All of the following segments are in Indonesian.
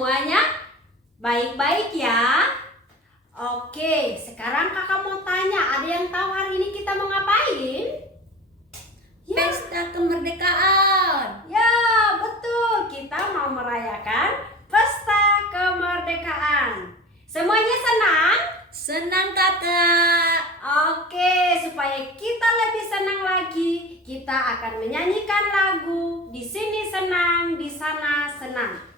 semuanya baik-baik ya? Oke, sekarang kakak mau tanya, ada yang tahu hari ini kita mau ngapain? Pesta kemerdekaan. Ya, betul. Kita mau merayakan pesta kemerdekaan. Semuanya senang? Senang kakak. Oke, supaya kita lebih senang lagi, kita akan menyanyikan lagu Di Sini Senang, Di Sana Senang.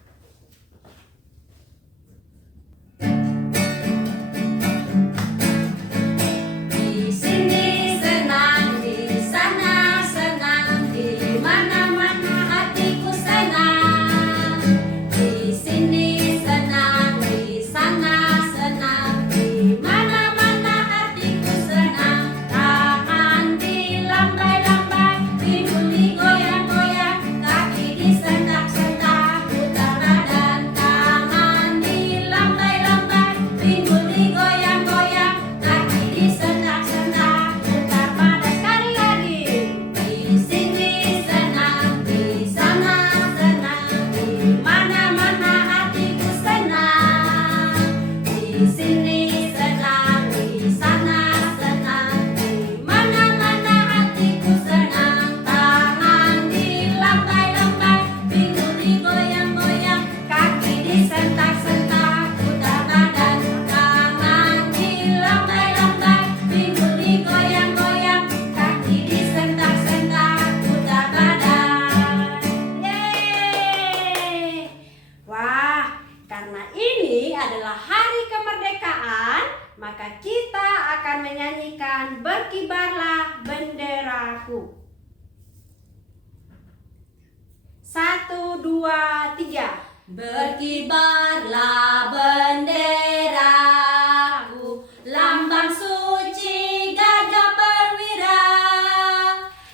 Maka kita akan menyanyikan Berkibarlah Benderaku. 1, 2, 3. Berkibarlah benderaku, lambang suci gajah perwira,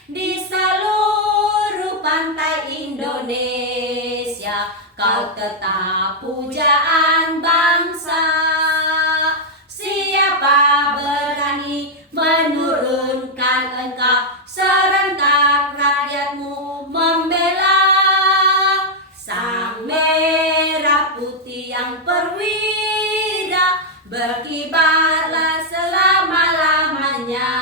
di seluruh pantai Indonesia kau tetap pujaan bangsa. Siapa berani menurunkan engkau, serentak rakyatmu membela sang merah putih yang perwira, berkibarlah selama-lamanya.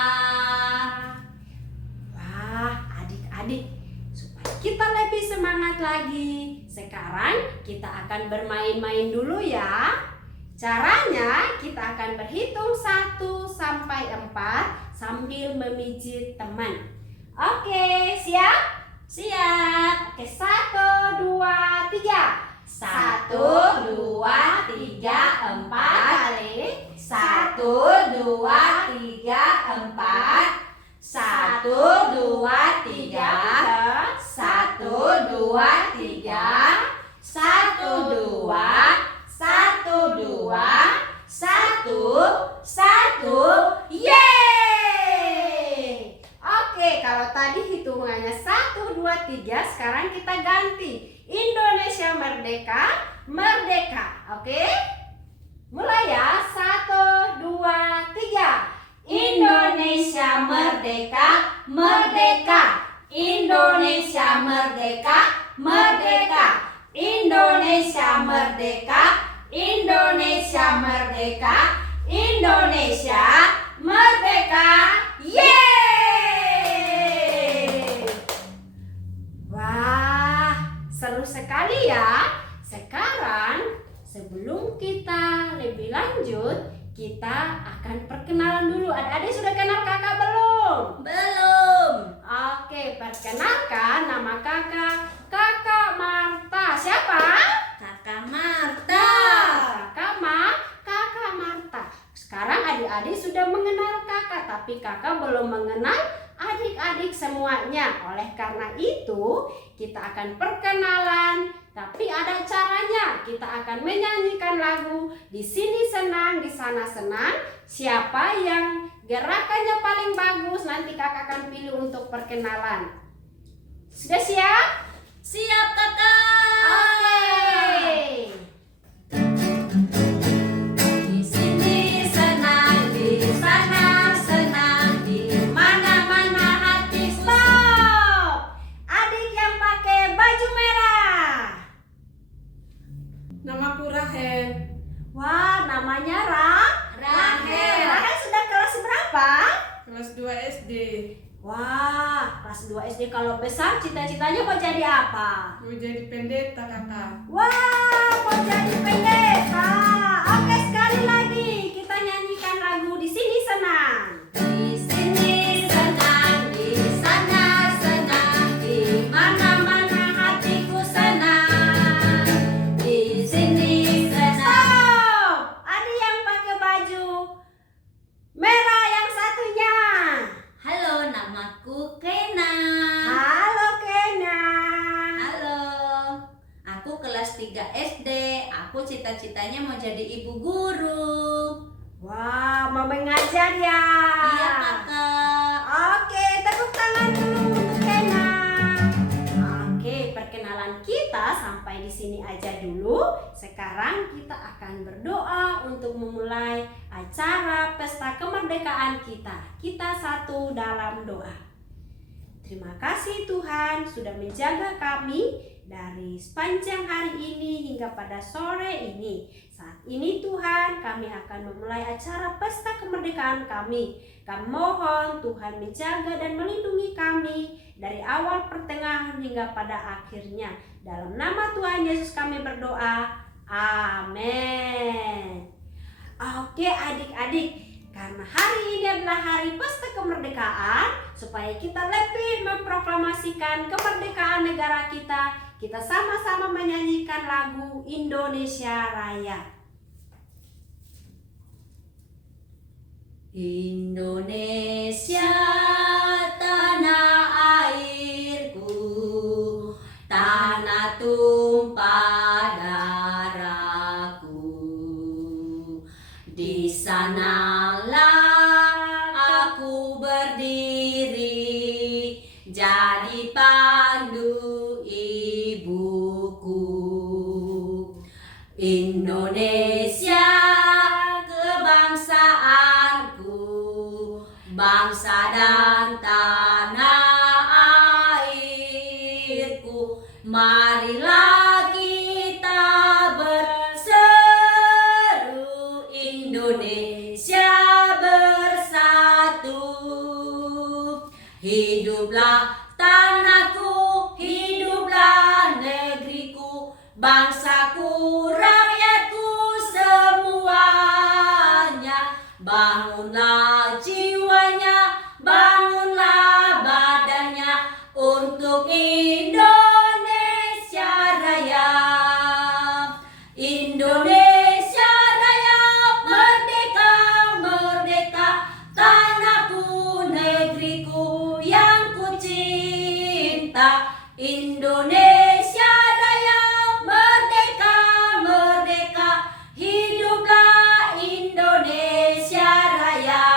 Wah, adik-adik, supaya kita lebih semangat lagi, sekarang kita akan bermain-main dulu ya. Caranya kita akan berhitung 1 sampai 4 sambil memijit teman. Oke, siap? Siap. Oke, 1, 2, 3. 1, 2, 3, 4 kali. 1, 2, 3, 4. 1, 2, 3. 1, 2, 3. 1, 2. 1, 2, 1, 1, yeay! Oke, kalau tadi hitungannya 1, 2, 3, sekarang kita ganti. Indonesia merdeka, merdeka. Oke? Mulai ya, 1, 2, 3. Indonesia merdeka, merdeka. Indonesia merdeka, merdeka. Indonesia merdeka, Indonesia merdeka, Indonesia merdeka, yeay! Wah, seru sekali ya. Sekarang sebelum kita lebih lanjut, kita akan perkenalan dulu. Adik-adik sudah kenal kakak belum? Belum. Oke, perkenalkan nama kakak, Kakak Marta. Siapa? Kakak Marta. Kakak Marta. Sekarang adik-adik sudah mengenal kakak, tapi kakak belum mengenal adik-adik semuanya. Oleh karena itu, kita akan perkenalan, tapi ada caranya. Kita akan menyanyikan lagu Di Sini Senang, Di Sana Senang. Siapa yang gerakannya paling bagus, nanti kakak akan pilih untuk perkenalan. Sudah siap? Siap kakak. Oke. Di sini senang, di sana senang, di mana-mana hati. Stop. Adik yang pakai baju merah. Nama Namaku Rahel. Wah, namanya Rahel. Rahel sudah kelas berapa? Kelas 2 SD. Wah, kelas 2 SD. Kalau besar cita-citanya mau jadi apa? Mau jadi pendeta, Kakak. Wah, mau jadi pendeta. Oke, sekali lagi kita nyanyikan lagu Di Sini Senang. Di sini senang, di sana senang, di mana-mana hatiku senang. Di sini senang. Stop! Ada yang pakai baju merah yang satunya. Halo, namaku Kena. Halo Kena. Halo, aku kelas 3 SD. Aku cita-citanya mau jadi ibu guru. Wah, mau mengajar ya? Iya, Kakak. Oke, tepuk tangan dulu untuk Kena. Oke, perkenalan kita sampai di sini aja dulu. Sekarang kita akan berdoa untuk memulai acara pesta kemerdekaan kita. Kita satu dalam doa. Terima kasih Tuhan sudah menjaga kami dari sepanjang hari ini hingga pada sore ini. Saat ini Tuhan, kami akan memulai acara pesta kemerdekaan kami. Kami mohon Tuhan menjaga dan melindungi kami dari awal pertengahan hingga pada akhirnya. Dalam nama Tuhan Yesus kami berdoa. Amin. Oke adik-adik, karena hari ini adalah hari pesta kemerdekaan, supaya kita lebih memproklamasikan kemerdekaan negara kita sama-sama menyanyikan lagu Indonesia Raya. Indonesia tanah airku, tanah tumpah darahku. Di sanalah aku berdiri, jadi pandu ibuku. Indonesia kebangsaanku, bangsa dan tanah airku. Marilah kita berseru, Indonesia bersatu. Hiduplah tanahku, hiduplah negeriku, bangsaku, rakyatku semuanya. Bangunlah jiwanya, bangunlah badannya untuk Indonesia Raya. Indonesia Raya, merdeka, merdeka, tanahku, negeriku yang ku cinta. Indonesia Raya, merdeka, merdeka, hiduplah Indonesia Raya.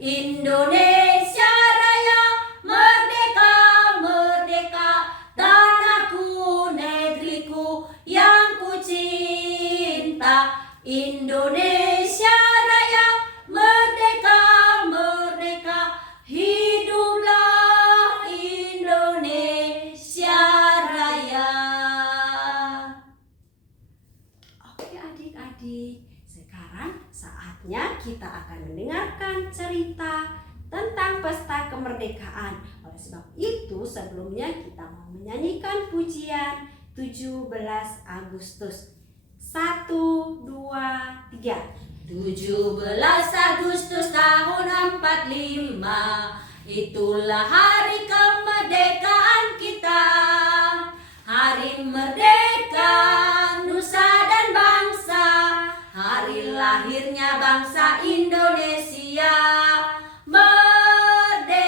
Indonesia Raya, merdeka, merdeka, tanahku, negeriku yang ku cinta. Indonesia Raya, merdeka, merdeka, hiduplah Indonesia Raya. Oke adik-adik, sekarang saatnya kita akan mendengarkan cerita tentang pesta kemerdekaan. Oleh sebab itu sebelumnya kita mau menyanyikan pujian 17 Agustus. 1, 2, 3. 17 Agustus tahun 45, itulah hari kemerdekaan kita. Hari merdeka nusa dan bangsa, hari lahirnya bangsa Indonesia. Merdeka,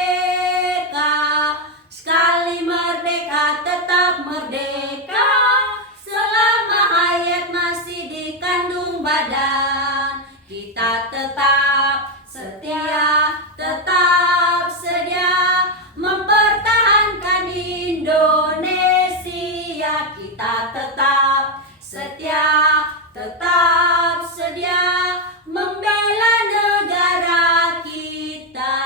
sekali merdeka tetap merdeka, selama hayat masih dikandung badan. Kita tetap setia, tetap sedia mempertahankan Indonesia. Kita tetap setia, tetap sedia membela negara kita.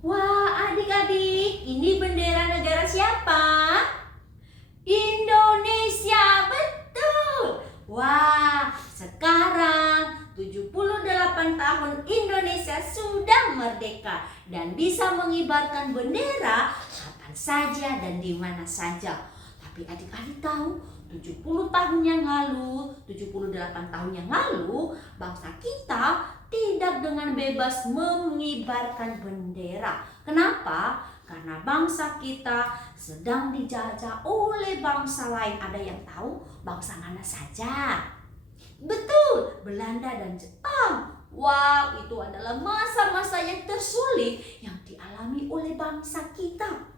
Wah, adik-adik, ini bendera negara siapa? Indonesia, betul. Wah, sekarang 78 tahun Indonesia sudah merdeka dan bisa mengibarkan bendera kapan saja dan di mana saja. Tapi adik-adik tahu 70 tahun yang lalu, 78 tahun yang lalu, bangsa kita tidak dengan bebas mengibarkan bendera. Kenapa? Karena bangsa kita sedang dijajah oleh bangsa lain. Ada yang tahu bangsa mana saja? Betul, Belanda dan Jepang. Wah, itu adalah masa-masa yang tersulit yang dialami oleh bangsa kita.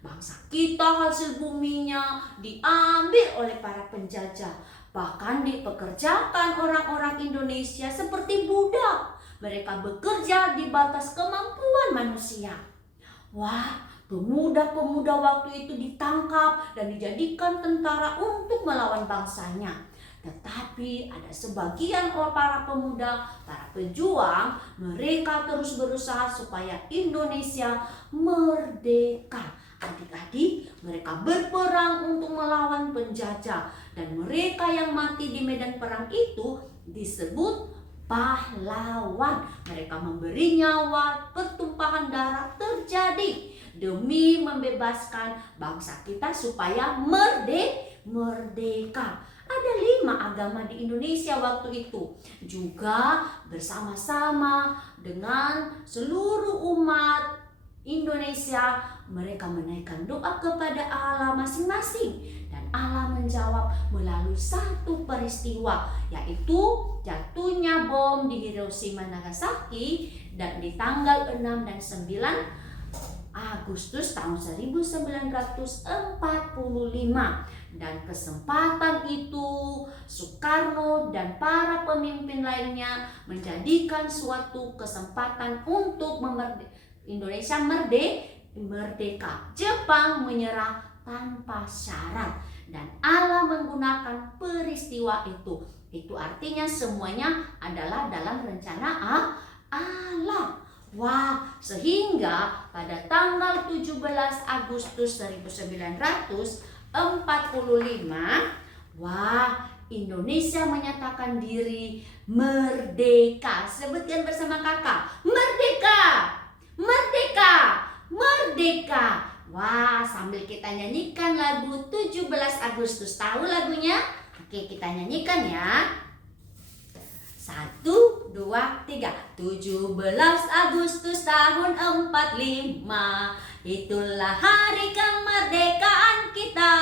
Bangsa kita hasil buminya diambil oleh para penjajah. Bahkan dipekerjakan orang-orang Indonesia seperti budak. Mereka bekerja di batas kemampuan manusia. Wah, pemuda-pemuda waktu itu ditangkap dan dijadikan tentara untuk melawan bangsanya. Tetapi ada sebagian para pemuda, para pejuang, mereka terus berusaha supaya Indonesia merdeka. Adik-adik, mereka berperang untuk melawan penjajah, dan mereka yang mati di medan perang itu disebut pahlawan. Mereka memberi nyawa, pertumpahan darah terjadi demi membebaskan bangsa kita supaya merdeka. Ada 5 agama di Indonesia waktu itu. Juga bersama-sama dengan seluruh umat Indonesia, mereka menaikkan doa kepada Allah masing-masing, dan Allah menjawab melalui satu peristiwa, yaitu jatuhnya bom di Hiroshima Nagasaki dan di tanggal 6 dan 9 Agustus tahun 1945. Dan kesempatan itu Soekarno dan para pemimpin lainnya menjadikan suatu kesempatan untuk Indonesia merdeka. Jepang menyerah tanpa syarat dan Allah menggunakan peristiwa itu. Itu artinya semuanya adalah dalam rencana Allah. Wah, sehingga pada tanggal 17 Agustus 1945, wah, Indonesia menyatakan diri merdeka. Sebutkan bersama kakak, merdeka, merdeka, merdeka. Wah, sambil kita nyanyikan lagu 17 Agustus. Tahu lagunya? Oke, kita nyanyikan ya. 1, 2, 3. 17 Agustus tahun 45, itulah hari kemerdekaan kita.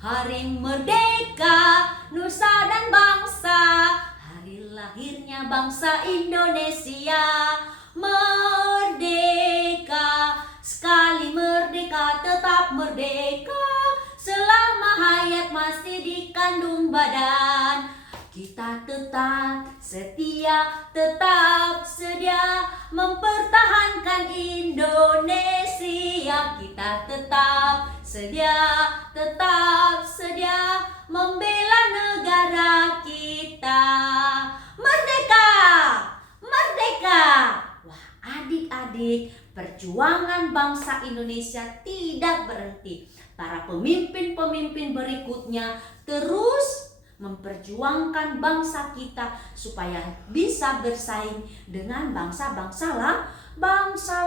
Hari merdeka, nusa dan bangsa, hari lahirnya bangsa Indonesia. Merdeka, sekali merdeka tetap merdeka, selama hayat masih dikandung badan. Kita tetap setia, tetap sedia mempertahankan Indonesia. Kita tetap sedia, tetap sedia membela negara kita. Merdeka, merdeka. Wah, adik-adik, perjuangan bangsa Indonesia tidak berhenti. Para pemimpin-pemimpin berikutnya terus memperjuangkan bangsa kita supaya bisa bersaing dengan bangsa-bangsa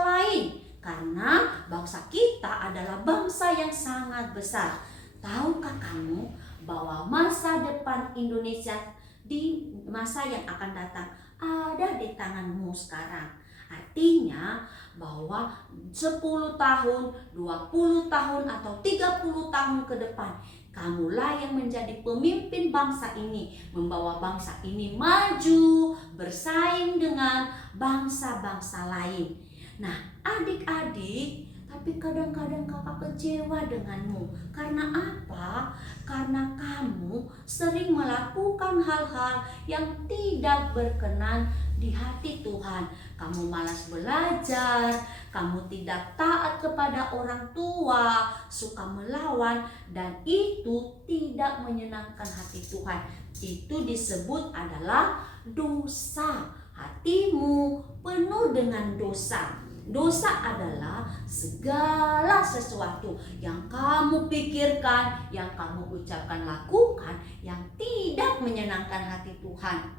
lain. Karena bangsa kita adalah bangsa yang sangat besar. Tahukah kamu bahwa masa depan Indonesia di masa yang akan datang ada di tanganmu sekarang? Artinya bahwa 10 tahun, 20 tahun atau 30 tahun ke depan, kamulah yang menjadi pemimpin bangsa ini, membawa bangsa ini maju, bersaing dengan bangsa-bangsa lain. Nah, adik-adik, tapi kadang-kadang kakak kecewa denganmu. Karena apa? Karena kamu sering melakukan hal-hal yang tidak berkenan di hati Tuhan. Kamu malas belajar, kamu tidak taat kepada orang tua, suka melawan, dan itu tidak menyenangkan hati Tuhan. Itu disebut adalah dosa. hatimu penuh dengan dosa. Dosa adalah segala sesuatu yang kamu pikirkan, yang kamu ucapkan, lakukan, yang tidak menyenangkan hati Tuhan.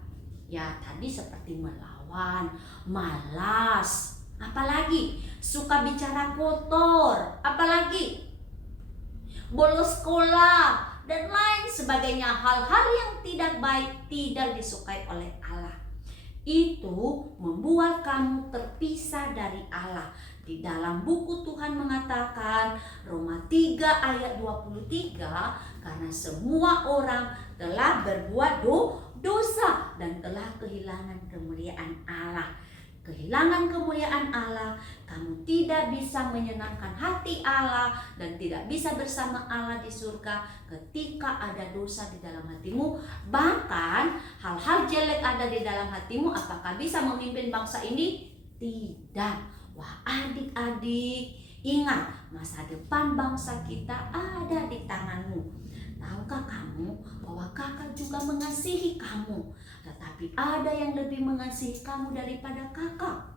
Ya, tadi seperti melawan, malas, apalagi suka bicara kotor, apalagi bolos sekolah, dan lain sebagainya. Hal-hal yang tidak baik, tidak disukai oleh Allah. Itu membuat kamu terpisah dari Allah. Di dalam buku Tuhan mengatakan, Roma 3 ayat 23, karena semua orang telah berbuat dosa dan telah kehilangan kemuliaan Allah. Kehilangan kemuliaan Allah, kamu tidak bisa menyenangkan hati Allah dan tidak bisa bersama Allah di surga ketika ada dosa di dalam hatimu. Bahkan hal-hal jelek ada di dalam hatimu, apakah bisa memimpin bangsa ini? Tidak. Wah, adik-adik, ingat, masa depan bangsa kita ada di tanganmu. Tahukah kamu bahwa kakak juga mengasihi kamu, tetapi ada yang lebih mengasihi kamu daripada kakak.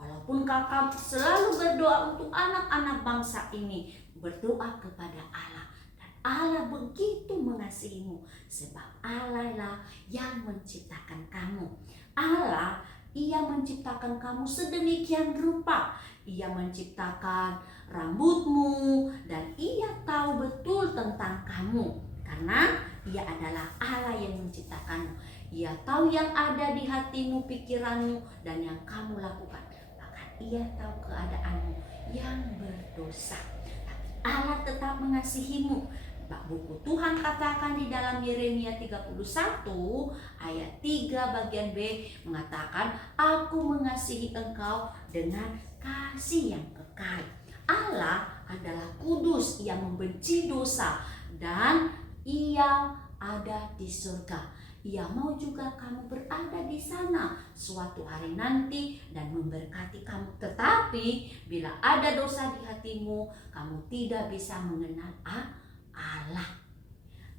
Walaupun kakak selalu berdoa untuk anak-anak bangsa ini, berdoa kepada Allah, dan Allah begitu mengasihimu, sebab Allah lah yang menciptakan kamu. Allah, Ia menciptakan kamu sedemikian rupa. Ia menciptakan rambutmu dan Ia tahu betul tentang kamu, karena Ia adalah Allah yang menciptakanmu. Ia tahu yang ada di hatimu, pikiranmu, dan yang kamu lakukan. Bahkan Ia tahu keadaanmu yang berdosa. Tapi Allah tetap mengasihimu. Buku Tuhan katakan di dalam Yeremia 31 ayat 3 bagian B mengatakan, aku mengasihi engkau dengan kasih yang kekal. Allah adalah kudus, Ia membenci dosa, dan Ia ada di surga. Ia mau juga kamu berada di sana suatu hari nanti dan memberkati kamu. Tetapi bila ada dosa di hatimu, kamu tidak bisa mengenal Allah.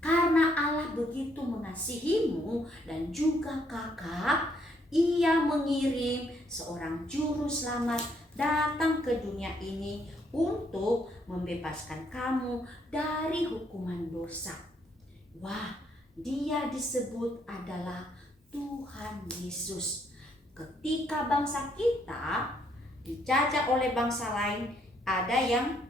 Karena Allah begitu mengasihimu dan juga kakak, Ia mengirim seorang juru selamat datang ke dunia ini untuk membebaskan kamu dari hukuman dosa. Wah, Dia disebut adalah Tuhan Yesus. Ketika bangsa kita dijajah oleh bangsa lain, ada yang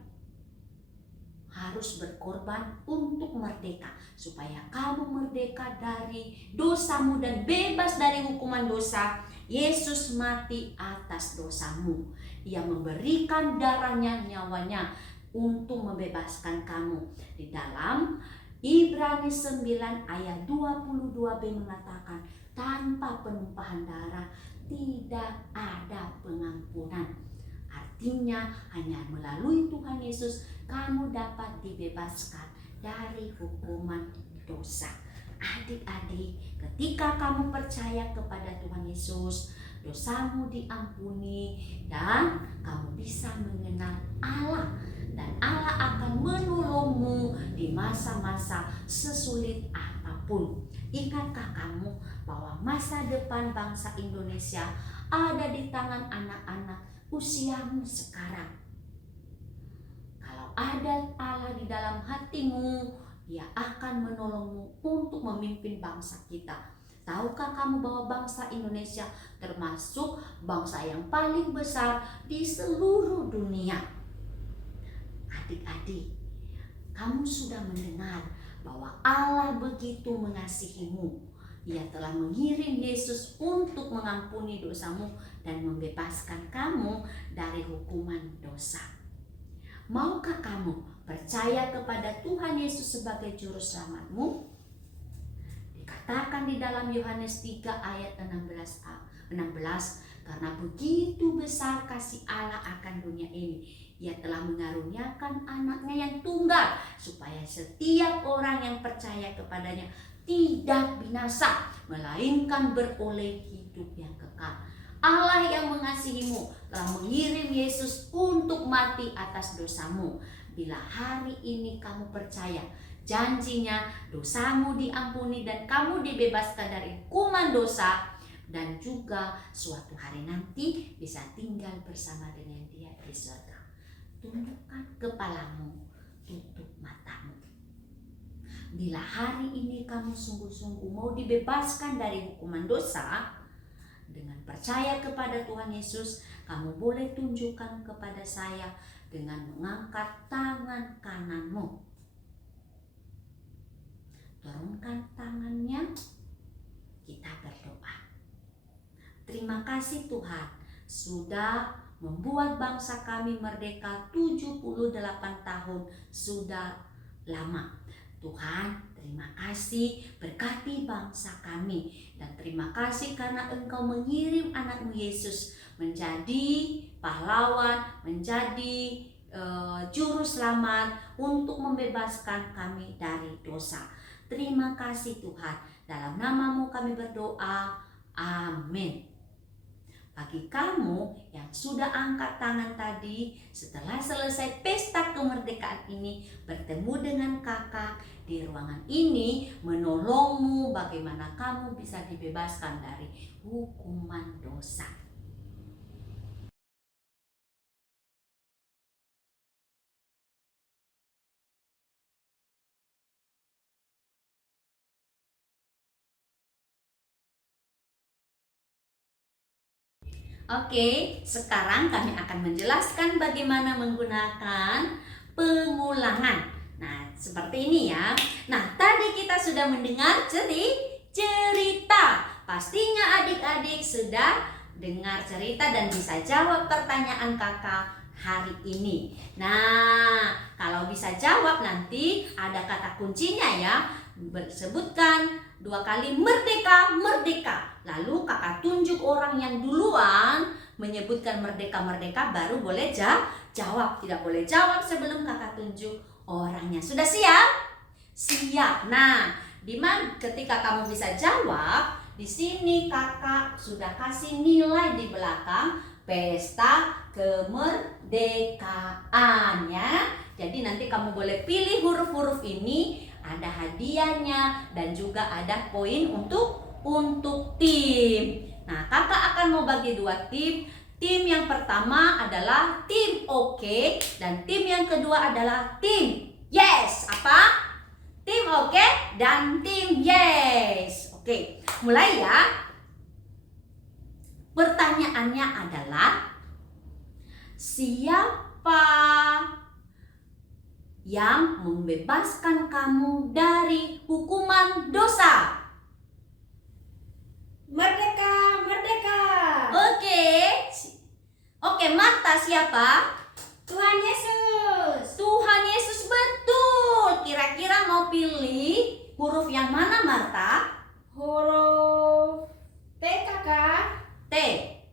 harus berkorban untuk merdeka, supaya kamu merdeka dari dosamu dan bebas dari hukuman dosa. Yesus mati atas dosamu. Ia memberikan darahnya, nyawanya untuk membebaskan kamu. Di dalam Ibrani 9 ayat 22b mengatakan, tanpa penumpahan darah tidak ada pengampunan. Artinya hanya melalui Tuhan Yesus kamu dapat dibebaskan dari hukuman dosa. Adik-adik, ketika kamu percaya kepada Tuhan Yesus, dosamu diampuni dan kamu bisa mengenal Allah, dan Allah akan menolongmu di masa-masa sesulit apapun. Ingatkah kamu bahwa masa depan bangsa Indonesia ada di tangan anak-anak usiamu sekarang? Kalau ada Allah di dalam hatimu, Dia akan menolongmu untuk memimpin bangsa kita. Tahukah kamu bahwa bangsa Indonesia termasuk bangsa yang paling besar di seluruh dunia? Adik-adik, kamu sudah mendengar bahwa Allah begitu mengasihimu. Ia telah mengirim Yesus untuk mengampuni dosamu dan membebaskan kamu dari hukuman dosa. Maukah kamu percaya kepada Tuhan Yesus sebagai juru selamatmu? Dikatakan di dalam Yohanes 3 ayat 16, karena begitu besar kasih Allah akan dunia ini, Ia telah mengaruniakan anaknya yang tunggal, supaya setiap orang yang percaya kepadanya tidak binasa, melainkan beroleh hidup yang kekal. Allah yang mengasihimu telah mengirim Yesus untuk mati atas dosamu. Bila hari ini kamu percaya, janjinya dosamu diampuni dan kamu dibebaskan dari hukuman dosa, dan juga suatu hari nanti bisa tinggal bersama dengan Dia di surga. Tundukkan kepalamu, tutup matamu. Bila hari ini kamu sungguh-sungguh mau dibebaskan dari hukuman dosa, dengan percaya kepada Tuhan Yesus, kamu boleh tunjukkan kepada saya dengan mengangkat tangan kananmu. Turunkan tangannya, kita berdoa. Terima kasih Tuhan, sudah membuat bangsa kami merdeka 78 tahun, sudah lama. Tuhan, terima kasih, berkati bangsa kami. Dan terima kasih karena Engkau mengirim anak-Mu Yesus menjadi pahlawan, menjadi juru selamat untuk membebaskan kami dari dosa. Terima kasih Tuhan, dalam nama-Mu kami berdoa, amin. Bagi kamu yang sudah angkat tangan tadi, setelah selesai pesta kemerdekaan ini, bertemu dengan kakak di ruangan ini, menolongmu bagaimana kamu bisa dibebaskan dari hukuman dosa. Oke, sekarang kami akan menjelaskan bagaimana menggunakan pengulangan. Nah, seperti ini ya. Nah, tadi kita sudah mendengar cerita. Pastinya adik-adik sudah dengar cerita dan bisa jawab pertanyaan kakak hari ini. Nah, kalau bisa jawab nanti ada kata kuncinya ya. Sebutkan 2 kali merdeka, merdeka. Lalu kakak tunjuk orang yang duluan menyebutkan merdeka, merdeka, baru boleh jawab. Tidak boleh jawab sebelum kakak tunjuk orangnya. Sudah siap? Siap. Nah, ketika kamu bisa jawab, di sini kakak sudah kasih nilai di belakang pesta kemerdekaan ya. Jadi nanti kamu boleh pilih huruf-huruf ini. Ada hadiahnya dan juga ada poin untuk tim. Nah, kakak akan mau bagi 2 tim. Tim yang pertama adalah tim oke dan tim yang kedua adalah tim yes. Apa? Tim oke dan tim yes. Oke, mulai ya. Pertanyaannya adalah, siapa yang membebaskan kamu dari hukuman dosa? Merdeka, merdeka. Oke, Marta siapa? Tuhan Yesus. Tuhan Yesus, betul. Kira-kira mau pilih huruf yang mana Marta? Huruf T kakak. T.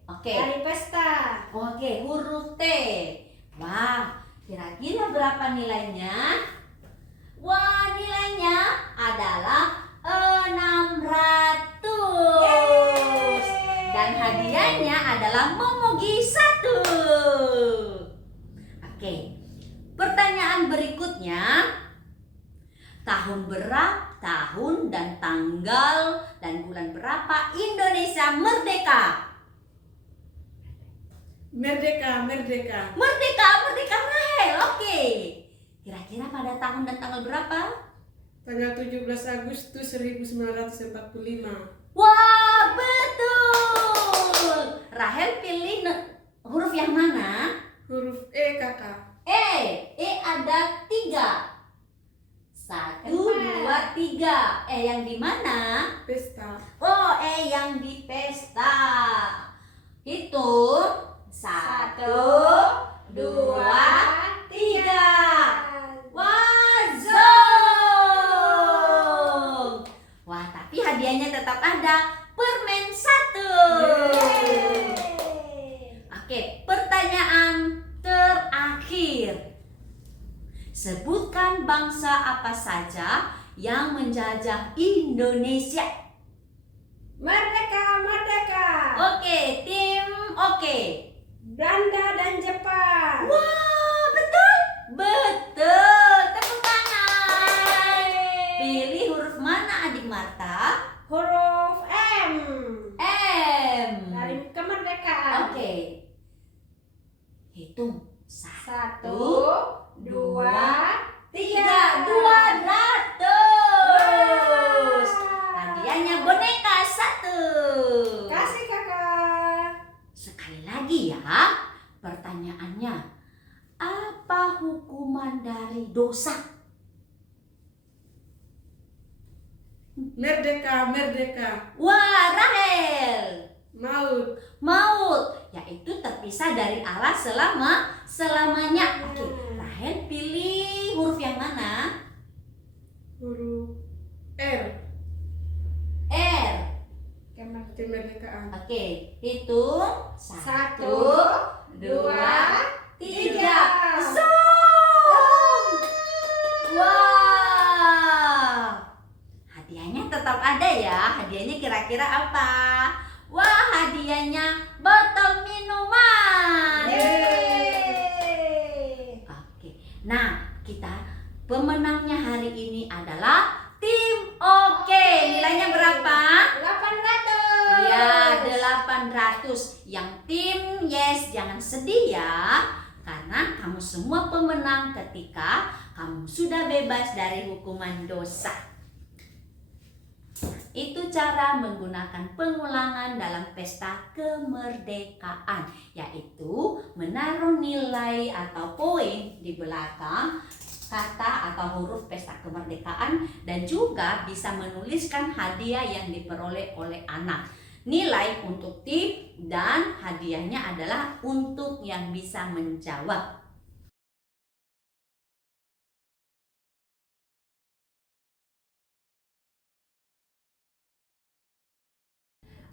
Oke. Dari pesta. Oke, huruf T. Wah, kira-kira berapa nilainya? Wah, nilainya adalah 600. Yeay. Dan hadiahnya adalah momogi 1. Oke. Pertanyaan berikutnya. Tahun dan tanggal dan bulan berapa Indonesia merdeka? Merdeka, merdeka. Merdeka, Rahel. Oke. Kira-kira pada tahun dan tanggal berapa? Tanggal 17 Agustus 1945. Wah, betul. Rahel pilih huruf yang mana? Huruf E kakak. E ada 3. 1, 2, 3. Yang di mana? Pesta. Oh, yang di pesta. Hitung. 1, 2, 3. Wah, zong. Wah, tapi hadiahnya tetap ada. Permen 1. Oke, pertanyaan terakhir. Sebutkan bangsa apa saja yang menjajah Indonesia. Merdeka, merdeka. Oke, tim oke. Belanda dan Jepang. Wah, betul? Betul. Tepuk tangan. Pilih huruf mana adik Marta? Huruf M. kemerdekaan. Oke. Hitung. 1, 1, 2, 2, 3. 200. Hadiahnya boneka 1. Kasih kakak. Sekali lagi ya, pertanyaannya, apa hukuman dari dosa? Merdeka, merdeka. Wah, Rahel. Maut. Maut, yaitu terpisah dari Allah selamanya. Oke, Rahel pilih huruf yang mana? Huruf R. R. Kemerdekaan. Oke, hitung. 1, 1, 2, 3. 3. Zoom. Wah. Hadiahnya tetap ada ya. Hadiahnya kira-kira apa? Wah, hadiahnya botol minuman. Yeay. Oke. Nah, kita pemenangnya hari ini adalah tim Oke. Nilainya berapa? 800. Ya, 800. Yang tim Yes, jangan sedih ya. Karena kamu semua pemenang ketika kamu sudah bebas dari hukuman dosa. Itu cara menggunakan pengulangan dalam pesta kemerdekaan, yaitu menaruh nilai atau poin di belakang kata atau huruf pesta kemerdekaan dan juga bisa menuliskan hadiah yang diperoleh oleh anak. Nilai untuk tim dan hadiahnya adalah untuk yang bisa menjawab.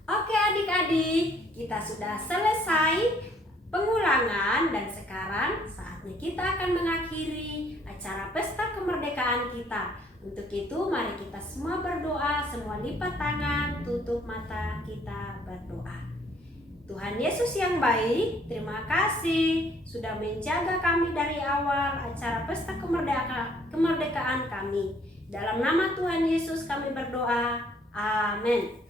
Oke adik-adik, kita sudah selesai pengulangan dan sekarang saatnya kita akan mengakhiri acara pesta kemerdekaan kita. Untuk itu mari kita semua berdoa, semua lipat tangan, tutup mata, kita berdoa. Tuhan Yesus yang baik, terima kasih sudah menjaga kami dari awal acara pesta kemerdekaan kami. Dalam nama Tuhan Yesus kami berdoa. Amin.